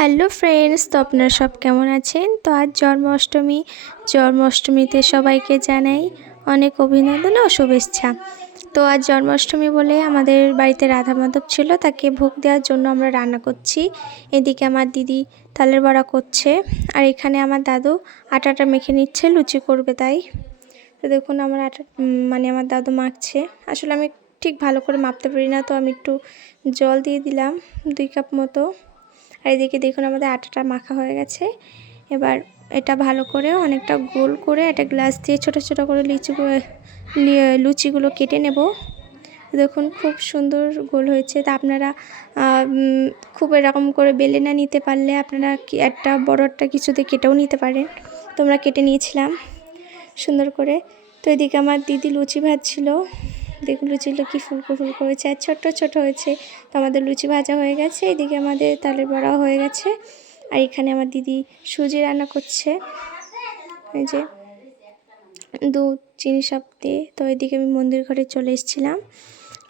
Hello friends, তো আপনারা সব কেমন আছেন? তো আজ জন্মাষ্টমীতে সবাইকে জানাই অনেক অভিনন্দন ও শুভেচ্ছা। তো আজ জন্মাষ্টমী বলে আমাদের বাড়িতে রাধা মাধব ছিল, তাকে ভোগ দেওয়ার জন্য আমরা রান্না করছি। এদিকে আমার দিদি তালের বড়া করছে, আর এখানে আমার দাদু আটাটা মেখে নিচ্ছে, লুচি করবে তাই। তো দেখুন আমার আমার দাদু মাখছে। আসলে আমি ঠিক ভালো করে মাপতে পারি না, তো আমি একটু জল দিয়ে দিলাম 2 কাপ মতো। আর এদিকে দেখুন আমাদের আটাটা মাখা হয়ে গেছে। এবার এটা ভালো করে অনেকটা গোল করে একটা গ্লাস দিয়ে ছোট ছোট করে লুচিগুলো কেটে নেব। দেখুন খুব সুন্দর গোল হয়েছে। তা আপনারা খুব এরকম করে বেলে না নিতে পারলে আপনারা একটা বড় একটা কিছুতে কেটেও নিতে পারেন। তোমরা কেটে নিয়েছিলাম সুন্দর করে। তো এদিকে আমার দিদি লুচি ভাজছিল। দেখুন লুচিগুলো কি ফুলকো ফুলকো হয়েছে আর ছোট্ট ছোট হয়েছে। তো আমাদের লুচি ভাজা হয়ে গেছে, এদিকে আমাদের তালের বড়াও হয়ে গেছে। আর এখানে আমার দিদি সুজি রান্না করছে, এই যে দুধ চিনি সব দিয়ে। তো এদিকে আমি মন্দির ঘরে চলে এসেছিলাম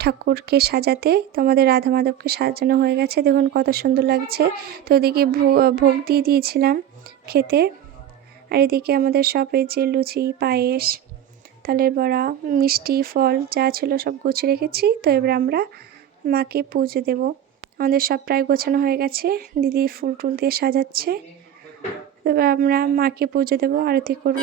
ঠাকুরকে সাজাতে। তো আমাদের রাধা মাধবকে সাজানো হয়ে গেছে, দেখুন কত সুন্দর লাগছে। তো এদিকে ভোগ দিয়ে দিয়েছিলাম খেতে। আর এদিকে আমাদের সব এই যে লুচি, পায়েস, তালের বড়া, মিষ্টি, ফল যা ছিল সব গুছিয়ে রেখেছি। তো এবার আমরা মাকে পুজো দেব। আমাদের সব প্রায় গোছানো হয়ে গেছে, দিদি ফুল টুল দিয়ে সাজাচ্ছে। এবার আমরা মাকে পুজো দেব, আরতি করব।